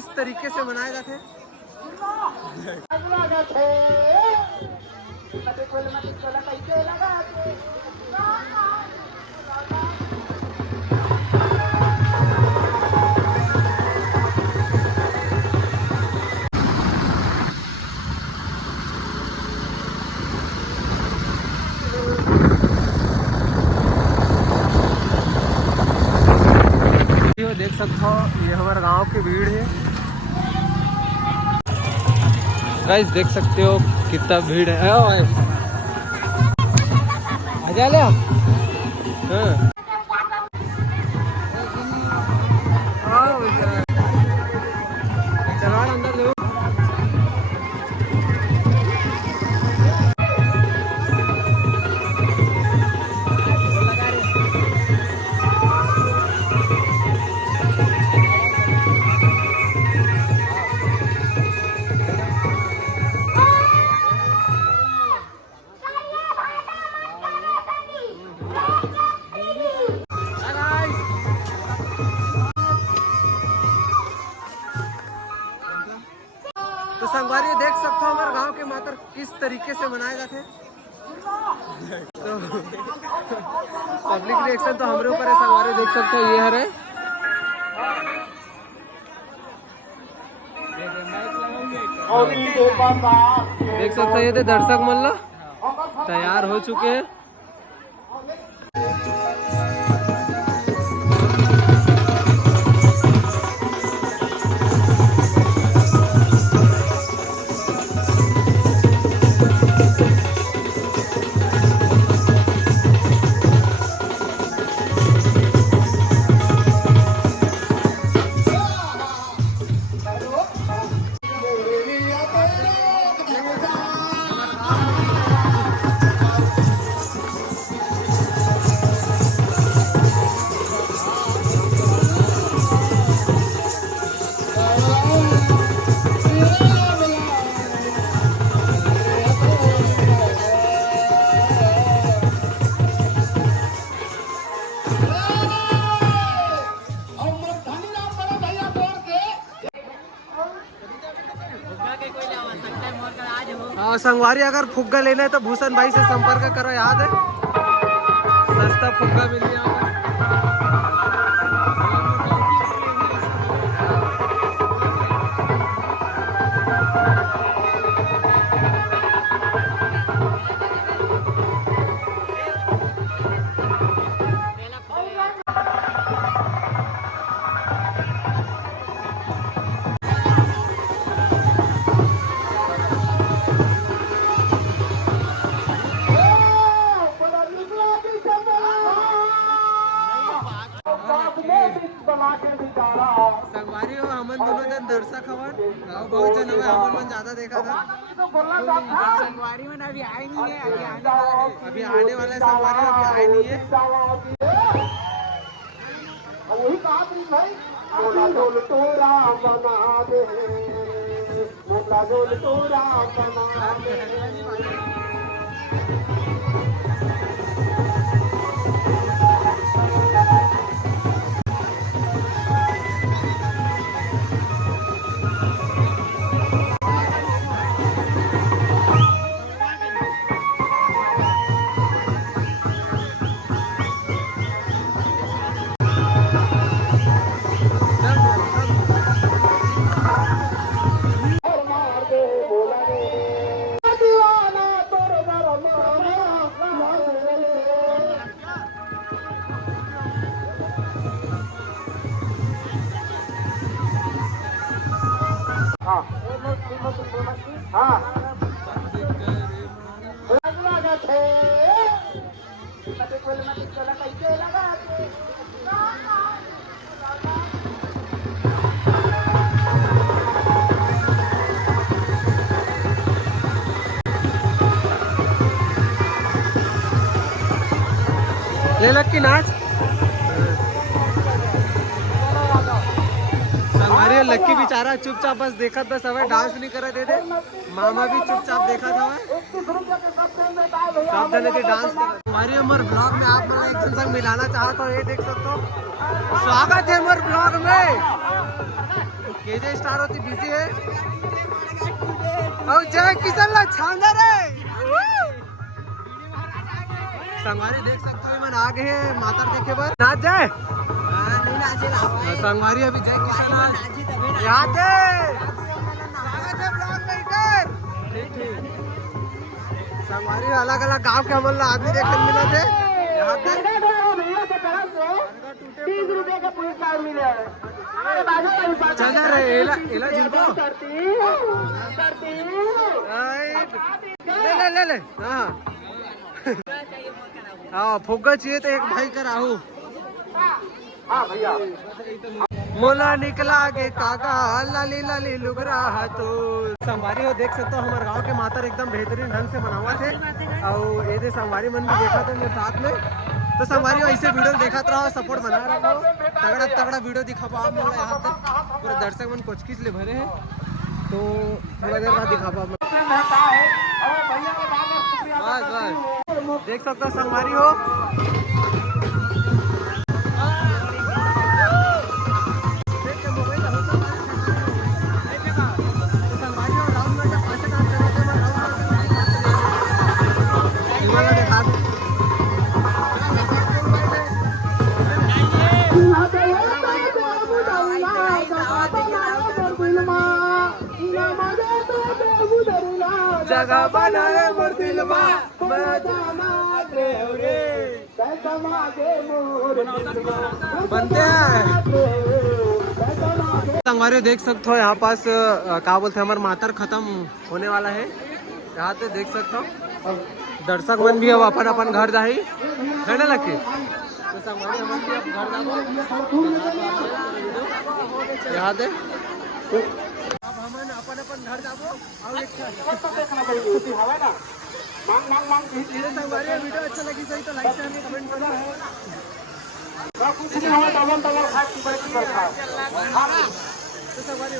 किस तरीके से मनाए जाते हैं। देख सकते हो ये हमारे गांव की भीड़ है गाइस, देख सकते हो कितना भीड़ है। आजा ले चलवा अंदर दो। तो संगवारी देख सकते हो हमारे गांव के मातर किस तरीके से मनाए जाते हैं। तो पब्लिक रिएक्शन तो हमारे ऊपर है संगवारी, देख सकते हो ये है। देख सकते हो ये थे दर्शक मल्ल तैयार हो चुके हैं। संगवारी अगर फुग्गा लेना है तो भूषण भाई से संपर्क करो, याद है सस्ता फुग्गा मिल गया। संगवारी हो हमन दोनों जन दर्शक हवन, बहुत जन हुए हमन मन ज्यादा देखा था। संगवारी में अभी आए नहीं है, अभी आने वाले संगवारी अभी आए नहीं है। वही कहा भाई मोला तोरा बना दे, मोला तोरा बना दे। ले लग की नाच हमारे लक्की बेचारा चुपचाप बस देखा था, सब डांस नहीं करा दे। मामा भी चुपचाप देखा था, सब जने के डांस हमारी हमारे ब्लॉग में आप लोग एक जन संग मिलाना चाहता हो, ये देख सकते हो। स्वागत है हमारे ब्लॉग में। केजे स्टार होती बिजी है और जय किशन ला शानदार है। संगवारी देख सकते हो मन आ गए हैं मातर देखे बर नाच जाए संगवारी अभी जय किशन यहाँ थे स्वागत है ब्लॉग में इधर संगवारी अलग अलग गांव के हमला आदमी देखने मिला थे यहाँ पे 30 रुपए का पुरस्कार मिले। चल रहे एला एला जिनको ले ले ले ले हाँ हाँ फुग्गा चाहिए तो एक भाई का राहू हाँ भैया मोला निकला के काका लाली लाली लुगरा तो संगवारी हो देख सकते हो हमारे गांव के मातर एकदम बेहतरीन ढंग से मनावा थे और ये संगवारी मन भी देखा था मेरे साथ में। तो संगवारी ऐसे वीडियो देखा रहो सपोर्ट बना रहा हो तगड़ा तगड़ा वीडियो दिखा पाओ मोला यहाँ तक पूरे दर्शक मन कोचकिस ले भरे हैं तो थोड़ा देर बाद दिखा पाओ बस बस देख सकते हो संगवारी हो जगह बनाए मुर्दिलवा बनते हैं संगवारी देख सकते हो यहाँ पास क्या बोलते हैं हमारा मातर खत्म होने वाला है यहाँ पे देख सकते हो दर्शक मन भी अब अपन अपन घर जा है ना लकी तो संगवारी हमन भी अब घर जाबो यहाँ पे अब हमन अपन अपन घर जाबो और एक संगवारी वीडियो अच्छा लगी सही तो लाइक शेयर कमेंट करो तो संगवारी